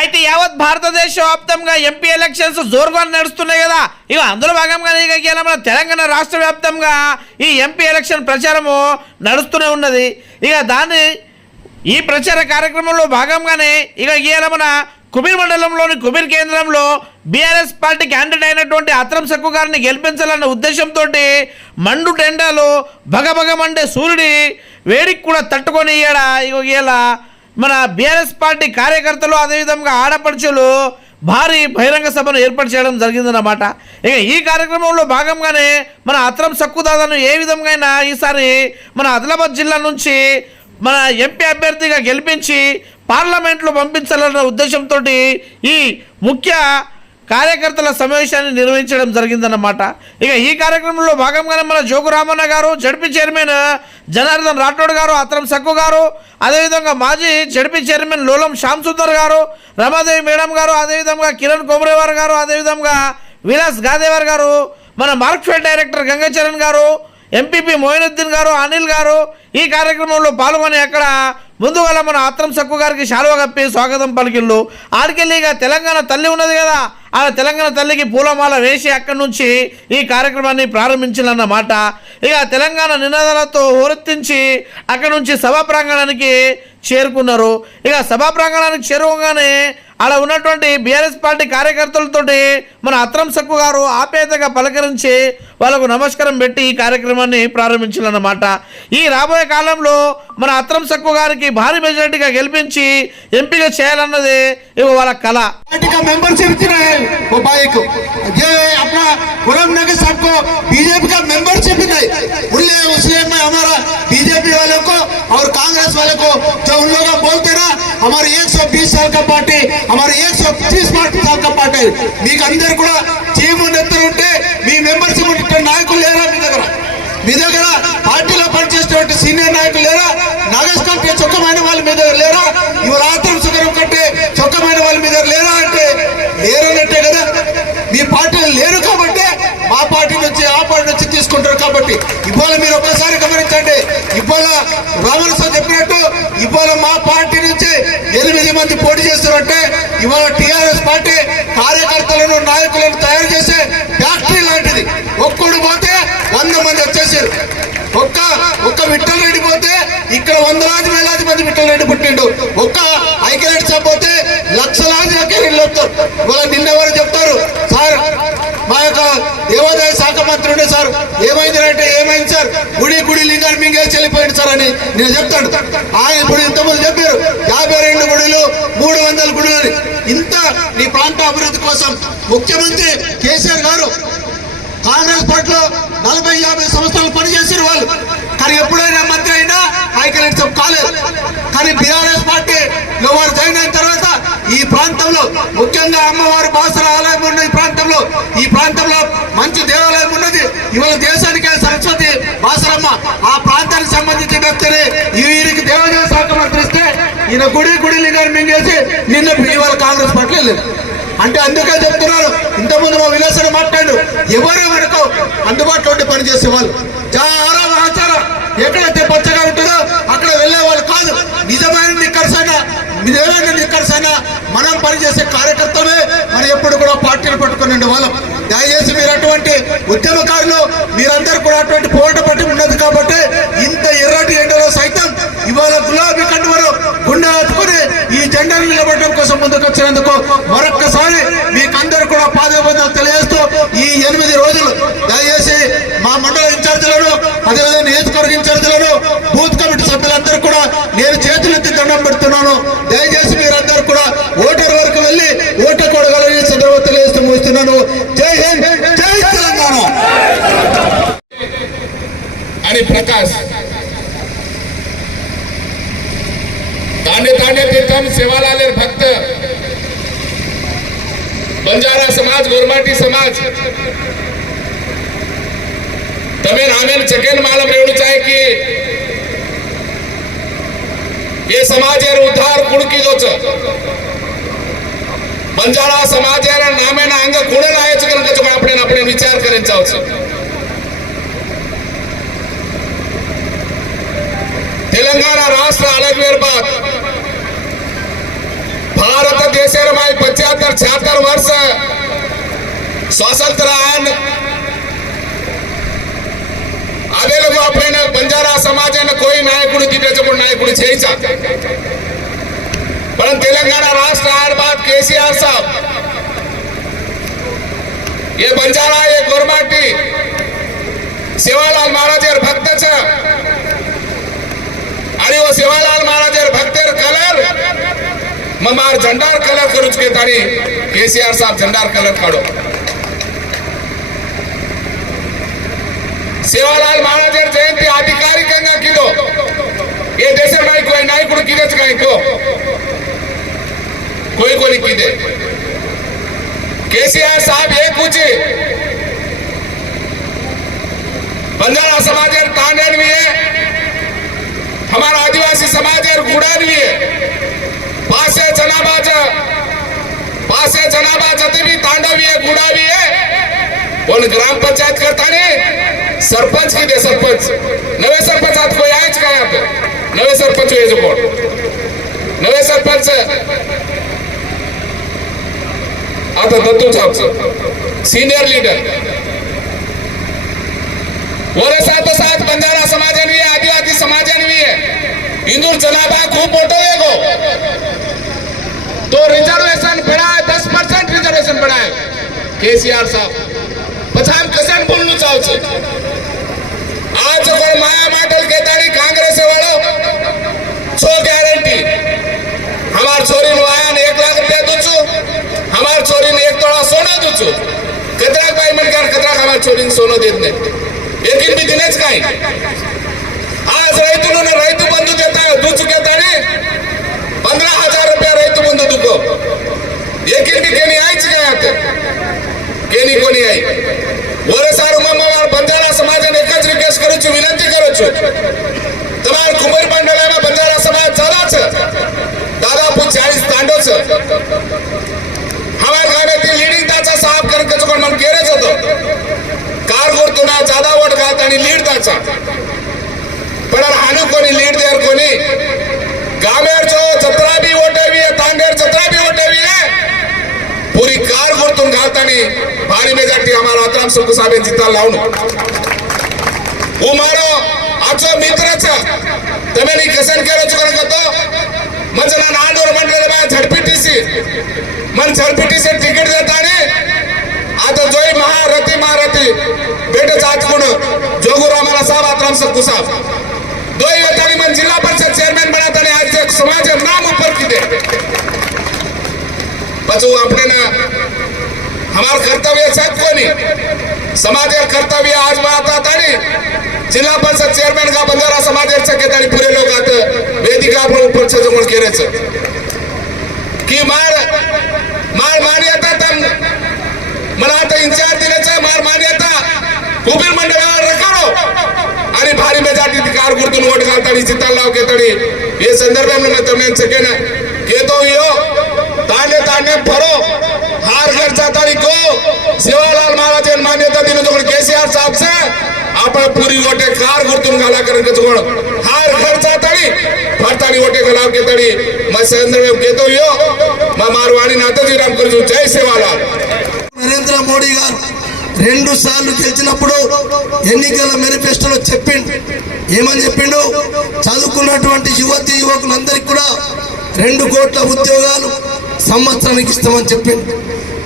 అయితే యావత్ భారతదేశ వ్యాప్తంగా ఎంపీ ఎలక్షన్స్ జోరుగా నడుస్తున్నాయి కదా. ఇక అందులో భాగంగానే ఇక మన తెలంగాణ రాష్ట్ర వ్యాప్తంగా ఈ ఎంపీ ఎలక్షన్ ప్రచారము నడుస్తూనే ఉన్నది. ఇక దాన్ని ఈ ప్రచార కార్యక్రమంలో భాగంగానే ఇక ఇవాళ మన కుబీర్ మండలంలోని కుబీర్ కేంద్రంలో బీఆర్ఎస్ పార్టీ క్యాండిడేట్ అయినటువంటి అత్రం సక్కు గారిని గెలిపించాలన్న ఉద్దేశంతో మండు టెండాలో భగభగ మండే సూర్యుడి వేడికి కూడా తట్టుకొని ఇయ్యాడ ఇక ఇలా మన బీఆర్ఎస్ పార్టీ కార్యకర్తలు అదేవిధంగా ఆడపడుచులు భారీ బహిరంగ సభను ఏర్పాటు చేయడం జరిగిందన్నమాట. ఇక ఈ కార్యక్రమంలో భాగంగానే మన అత్రం సక్కుదాదాను ఏ విధంగా ఈసారి మన ఆదిలాబాద్ జిల్లా నుంచి మన ఎంపీ అభ్యర్థిగా గెలిపించి పార్లమెంట్లో పంపించాలన్న ఉద్దేశంతో ఈ ముఖ్య కార్యకర్తల సమావేశాన్ని నిర్వహించడం జరిగిందన్నమాట. ఇక ఈ కార్యక్రమంలో భాగంగానే మన జోగు రామన్న గారు జడ్పీ చైర్మన్ జనార్దన్ రాఠోడ్ గారు అత్రం సక్కు గారు అదేవిధంగా మాజీ జడ్పీ చైర్మన్ లోలం శ్యామ్ సుందర్ గారు రమాదేవి మేడం గారు అదేవిధంగా కిరణ్ కొమరేవార్ గారు అదేవిధంగా విలాస్ గాదేవర్ గారు మన మార్క్ఫెడ్ డైరెక్టర్ గంగాచరణ్ గారు ఎంపీపీ మోయినుద్దీన్ గారు అనిల్ గారు ఈ కార్యక్రమంలో పాల్గొని అక్కడ ముందుగా మన ఆత్రం సక్కు గారికి శాలువ కప్పి స్వాగతం పలికిళ్ళు ఆడికెళ్ళి ఇక తెలంగాణ తల్లి ఉన్నది కదా ఆ తెలంగాణ తల్లికి పూలమాల వేసి అక్కడి నుంచి ఈ కార్యక్రమాన్ని ప్రారంభించాలన్నమాట ఇక తెలంగాణ నినాదాలతో హోరెత్తించి అక్కడి నుంచి సభా ప్రాంగణానికి చేరుకున్నారు. ఇక సభా ప్రాంగణానికి చేరుకోగానే ఆడ ఉన్నటువంటి బీఆర్ఎస్ పార్టీ కార్యకర్తలతోటి మన అత్రం సక్కు గారు ఆప్యాయతగా పలకరించి వాళ్ళకు నమస్కారం పెట్టి ఈ కార్యక్రమాన్ని ప్రారంభించాలన్నమాట ఈ రాబోయే కాలంలో మన అత్రం సక్కు గారికి భారీ మెజారిటీగా గెలిపించి ఎంపిక చేయాలన్నది ఇక వాళ్ళ కళ पार्टी का मेंबरशिप इतना है वो भाई को ये अपना गुलाम नगर साहब को बीजेपी का मेंबरशिप ही नहीं उनने उसलिए मैं हमारा बीजेपी वालों को और कांग्रेस वाले को जो उन लोग बोलते ना हमारे 120 साल का पार्टी हमारे 130 साल का पार्टी మీకు అందరు కూడా చీఫ్ నెత్తరు ఉంటే మీ మెంబర్షిప్ ఉంటే నాయకులు లేరా మీ దగ్గర మీ దగ్గర పార్టీలో పనిచేసేటువంటి సీనియర్ నాయకులు లేరా నాగేష్ కంటే చొక్కమైన వాళ్ళ మీ దగ్గర లేరా ఇవాళ ఆత్రం సుగరం కంటే చొక్కమైన వాళ్ళ మీ దగ్గర లేరా అంటే లేరన్నట్టే కదా మీ పార్టీలో లేరు కాబట్టి మా పార్టీ నుంచి ఆ పార్టీ నుంచి తీసుకుంటారు కాబట్టి ఇవాళ మీరు ఒక్కసారి గమనించండి ఇవాళ రామనస్వామి చెప్పినట్టు ఇవాళ మా పార్టీ నుంచి ఎనిమిది మంది పోటీ చేస్తారంటే ఇవాళ టిఆర్ఎస్ పార్టీ కార్యకర్తలను నాయకులను తయారు చేసే ఫ్యాక్టరీ లాంటిది. ఒక్కడు పోతే వంద మంది వచ్చేసారు. ఒక్క ఒక్క విఠల్ రెడ్డి పోతే ఇక్కడ వందలాది వేలాది మంది విఠల్ రెడ్డి పుట్టిండు. ఒక్క ఐక్యరెడ్డి సాబ్ పోతే లక్షలాది ఐక్యరెడ్డి వస్తారు. ఇవాళ నిన్నెవరు చెప్తారు సార్ మా యొక్క దేవాదాయ శాఖ మంత్రి ఉండే సార్. ఏమైంది అంటే ఏమైంది సార్? గుడి గుడి లింగాన్ని మింగేసి వెళ్ళిపోయింది సార్ అని నేను చెప్తాను. ఆయన ఇప్పుడు ఇంతమంది చెప్పారు యాభై రెండు గుడులు మూడు వందల గుడులు అని. ఇంత నీ ప్రాంత అభివృద్ధి కోసం ముఖ్యమంత్రి కేసీఆర్ గారు కాంగ్రెస్ పార్టీలో నలభై యాభై సంవత్సరాలు పనిచేసిన వాళ్ళు. కానీ ఎప్పుడైనా మంత్రి అయినా ఐక్యరెడ్డి కాలేదు. కానీ బీఆర్ఎస్ పార్టీ వారు జాయిన్ అయిన తర్వాత ఈ ప్రాంతంలో ముఖ్యంగా అమ్మవారి బాసర ఆలయం ఉన్న ఈ ప్రాంతంలో ఈ ప్రాంతంలో మంచి దేవాలయం ఉన్నది. ఇవాళ దేశానికి సరస్వతి బాసరమ్మ. ఆ ప్రాంతానికి సంబంధించిన వ్యక్తిని వీరికి దేవాదాయ శాఖ మంత్రి ఇస్తే ఈయన గుడి గుడి లింగాన్ని మింగేసి నిన్న ఇవాళ కాంగ్రెస్ పార్టీ లేదు అంటే అందుకే చెప్తున్నారు ఇంతకుముందు మా విలాసన మాట్లాడు ఎవరు మనకు అందుబాటులో ఉండి పనిచేసే వాళ్ళు చాలా ఎక్కడైతే పచ్చగా ఉంటుందో అక్కడ వెళ్ళే వాళ్ళు కాదు. నిజమైన నిక్కర్సైన నిజమైన నిక్కర్సైన మనం పనిచేసే కార్యకర్తలే మనం ఎప్పుడు కూడా పార్టీలు పట్టుకుని ఉండే వాళ్ళం దయచేసి మీరు అటువంటి ఉద్యమకారులు మీరందరూ కూడా అటువంటి పోరాట పట్టి ఉన్నది కాబట్టి ఇంత ఎర్రటి ఎండలో సైతం ఇవాళ గులాబీ కండువరు గుండె హత్తుకుని ఈ జెండాను నిలబడడం కోసం ముందుకు వచ్చినందుకు మరొక్కసారి మీకందరూ కూడా పాదబంధాలు తెలియజేస్తూ ఈ ఎనిమిది రోజులు దయచేసి మా మండల ఇన్ఛార్జీలను అదేవిధంగా నియోజకవర్గం ఇన్ఛార్జీలను బూత్ కమిటీ సభ్యులందరూ కూడా నేను చేతులు ఎత్తి దండం పెడుతున్నాను. దయచేసి మీరందరూ కూడా ఓటర్ వరకు వెళ్ళి ఓటు కొడగలని సందర్భం తెలియజేస్తూ ముగిస్తున్నాను. జై హింద్ జై తెలంగాణ. అని ప్రకాష్. తానే తానే తీర్థం శివాలాలే భక్త. बंजारा समाज गोरमाटी समाज तमें आने चकेन मालम रेवन चाहे कि ये समाज यार उधार कुड़ की दोच बंजारा समाज यार नामे ना अंग कुड़े लाए चकर का चुका अपने अपने विचार करें चाहो चो? तेलंगाना राष्ट्र अलग वेर बात। भारत देश यार माय पच्चातर छातर वर्ष स्वासल तरह పగలు అప్పుడైనా బంజారా సమాజాన్ని కోయి నాయకుడు దిగ్గజముడు నాయకుడు చేయించాలి మనం తెలంగాణ రాష్ట్ర ఆర్బాద్ కేసీఆర్ సాబ్ ये बंजारा ये गोरमाटी सेवालाल महाराजेर भक्तच आणि वो सेवालाल महाराजेर भक्तेर कलर ममार झंडार कलर करूच घेतानी केसीआर साहेब झंडार कलर काढो. సేవాలాల్ మహారాజర్ జయంతి అధికారికంగా కిలో ఏ దేశ నాయకు నాయకుడు కిదచ్చు కాయకు कोई को नहीं कीधे केसीआर साहब ये कुछ बंजारा समाज तांडन भी है हमारा आदिवासी समाज गुड़ान भी है पासे जनाबाज पासे जनाबा जते भी तांडा भी है गुड़ा भी है पण ग्राम पंचायत करताना सरपंच की दे सरपंच। नवे सरपंच आज कोई आए का यहाँ पे नवे सरपंच हुए जो कौन नवे सरपंच। आता तो दत्तू साहब सीनियर लीडर वरसा तो साथ बंजारा समाज भी है, आदिवासी समाज भी है। इंदूर जनाबा खूब मोटो है गो तो रिजर्वेशन बढ़ाए दस परसेंट रिजर्वेशन बढ़ाए केसीआर साहब। પછી કસન બોલવું ચાહું છું આ જગર માયા માટલ કેતાની કોંગ્રેસ વાળો છો ગેરંટી અમાર છોરીને વાયાને એક લાખ રૂપિયા દઉં છું અમાર છોરીને એક તોળા સોના દઉં છું કતરાકભાઈ મને કારણ કતરાક અમાર છોરીને સોનો દેત નહીં એકી બી દિને જ કાંઈ આજ రైతులను రైతు బంధు దూచుకెత్తానే पंधरा हजार रुपया రైతు బంధు దుకో ఎక్కడికి కానీ ఆయిచ్చు కాయ કેની કોની આઈ વરે સારું મમ્મા બંજારા સમાજને એક જ રિક્વેસ્ટ કરું છું વિનંતી કરું છું તમારા કુંવર મંડળમાં બંજારા સમાજ ચાલા છે દાદાપુર ચાલીસ તાંડો છે हमारे गावातील लिडिंग त्याचा साफ करत त्याचं मन केरेच होतं कार करतो ना जादा वोट घालत आणि लीड त्याचा पण हानू कोणी लीड द्यार कोणी हाताने भारी मेजाटी आम्हाला रतराम सुंकू साहेबांची ताल लावून उमारो हो आमचा मित्राचा. तुम्ही नी कसन केलं चुकन करतो. म्हणजे ना नांदूर म्हटलेलं बा झडपीटीसी. मन झडपीटीसी तिकीट देताने आता जोई महारथी महारथी. भेटच आज कोण जोगुरामाला साहेब आतराम सक्कू साहेब. दोई होतानी मन जिल्हा परिषद चेअरमॅन बनताने आज एक समाज नाम उपर किते पचू आपण ना हमार कर्तव्य सब को नहीं समाज कर्तव्य आज माता तानी जिला परिषद चेयरमैन का बंजारा समाज तानी पूरे लोग आते वेदिका पर ऊपर से जमण केले मार मार मान्यता तन। मला आता इंचार्ज दिल्याचं मार मान्यता। कुबीर मंडळावर रकाडो आणि भारी मेजाटी कारकुर्तून वोट घालतानी चिताल लाव घेतानी हे संदर्भ म्हणून तमण्यांचं केलं घेतो यो ताने ताने फरो चर्चा तारीख को सेवालाल महाराज मान्यता दिनु तो केसीआर साहब से આપણે પૂરી ગોટે કાર ગુરતુમ ગાલા કરન કચોળ હાર ખર્ચા તાળી ફરતાળી ઓટે ગલાવ કે તાળી મે మా మార్వాణి నాతజీ రామ్ గురుజు జై శివాలాల్ నరేంద్ర మోడీ గారు రెండు సార్లు గెలిచినప్పుడు ఎన్నికల మేనిఫెస్టోలో చెప్పిండు. ఏమని చెప్పిండు? చదువుకున్నటువంటి యువతి యువకులందరికీ కూడా రెండు కోట్ల ఉద్యోగాలు సంవత్సరానికి ఇస్తామని చెప్పిండు.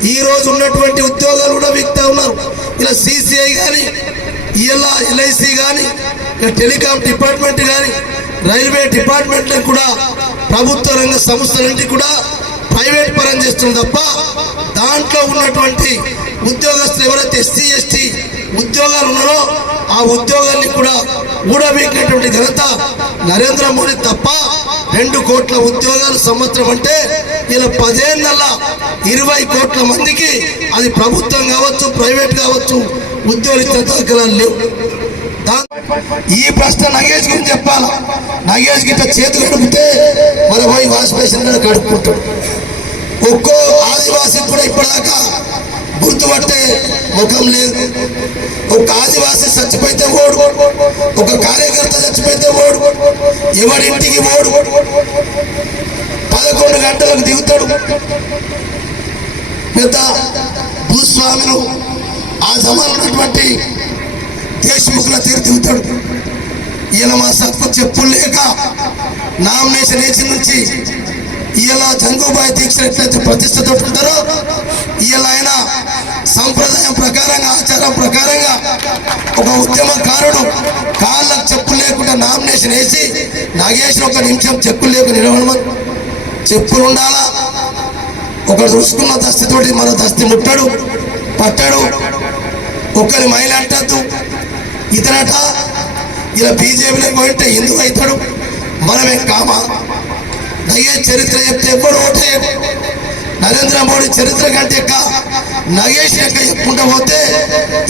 ఈ రోజు ఉన్నటువంటి ఉద్యోగాలు కూడా వీక్తా ఉన్నారు. ఇలా సిసిఐ కానీ ఇలా ఎల్ఐసి కానీ ఇలా టెలికాం డిపార్ట్మెంట్ కానీ రైల్వే డిపార్ట్మెంట్లకు కూడా ప్రభుత్వ రంగ సంస్థలన్నింటి కూడా ప్రైవేట్ పరం చేస్తుంది తప్ప దాంట్లో ఉన్నటువంటి ఉద్యోగస్తులు ఎవరైతే ఎస్సీ ఎస్టీ ఉద్యోగాలు ఉన్నారో ఆ ఉద్యోగాన్ని కూడా ఊడబీకినటువంటి ఘనత నరేంద్ర మోడీ తప్ప రెండు కోట్ల ఉద్యోగాలు సంవత్సరం అంటే ఇలా పదేళ్ళ ఇరవై కోట్ల మందికి అది ప్రభుత్వం కావచ్చు ప్రైవేట్ కావచ్చు ఉద్యోగిత దాఖలాలు లేవు. ఈ ప్రశ్న నగేష్ గురించి చెప్పాలా. నగేష్ గిట్ట చేతులు కడిపితే మన పోయి వాష్ బేసిన్ కడుక్కుంటాడు. ఒక్కో ఆదివాసి కూడా ఇప్పటిదాకా గుర్తుపట్టే ముఖం లేదు. ఒక ఆదివాసి చచ్చిపోతే ఓడు. ఒక కార్యకర్త చచ్చిపోతే ఓడు. ఎవరింటికి ఓడు? పదకొండు గంటలకు దిగుతాడు. పెద్ద భూస్వాములు ఆ సమానమైనటువంటి ఉన్నటువంటి దేశముఖుల తీరు దిగుతాడు ఈయన మా సక్కు చెప్పులు లేక నామినేషన్ వేసి నుంచి ఇలా జంగుబాయి దీక్ష ఎట్లయితే ప్రతిష్టతో ఉంటారో ప్రకారంగా ప్రకారంగా ఒక ఉద్యమకారుడు కాళ్ళకు చెప్పులు లేకుండా నామినేషన్ వేసి నాగేశ్వర ఒక నిమిషం చెప్పులు లేకుండా నిర్వహణ చెప్పులు ఉండాలా? ఒకడు చూసుకున్న దస్తితోటి మన దస్తి ముట్టడు పట్టడు. ఒకరి మహిళ అంటద్దు ఇతరట ఇలా బీజేపీలో పోయింటే ఎందుకు అవుతాడు? మనమే కామా? నగే చరిత్ర చెప్తే ఎప్పుడు ఓటే? నరేంద్ర మోడీ చరిత్ర కంటే ఎక్క నగేష్ యొక్క చెప్పుకుంటూ పోతే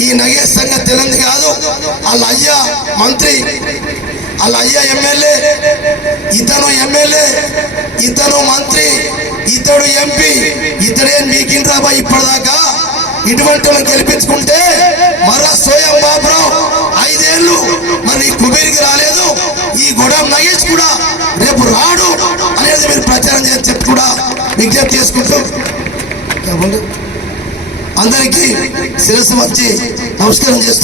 ఈ నగేష్ సంగతి తెలియదు కాదు. వాళ్ళ అయ్య మంత్రి వాళ్ళ అయ్య ఎమ్మెల్యే ఇతను ఎమ్మెల్యే ఇతను మంత్రి ఇతడు ఎంపీ ఇతడేం మీకిండ్రాబా ఇప్పటిదాకా? ఇటువంటి వాళ్ళని గెలిపించుకుంటే మరో సోయం బాబురావు ఐదేళ్ళు మరి కుబేరికి రాలేదు. ఈ గొడవ నగేష్ కూడా రేపు రాడు అనేది మీరు ప్రచారం చేసి చెప్పి కూడా విజ్ఞప్తి చేసుకుంటూ అందరికీ శిరస్సు వచ్చి నమస్కారం చేస్తూ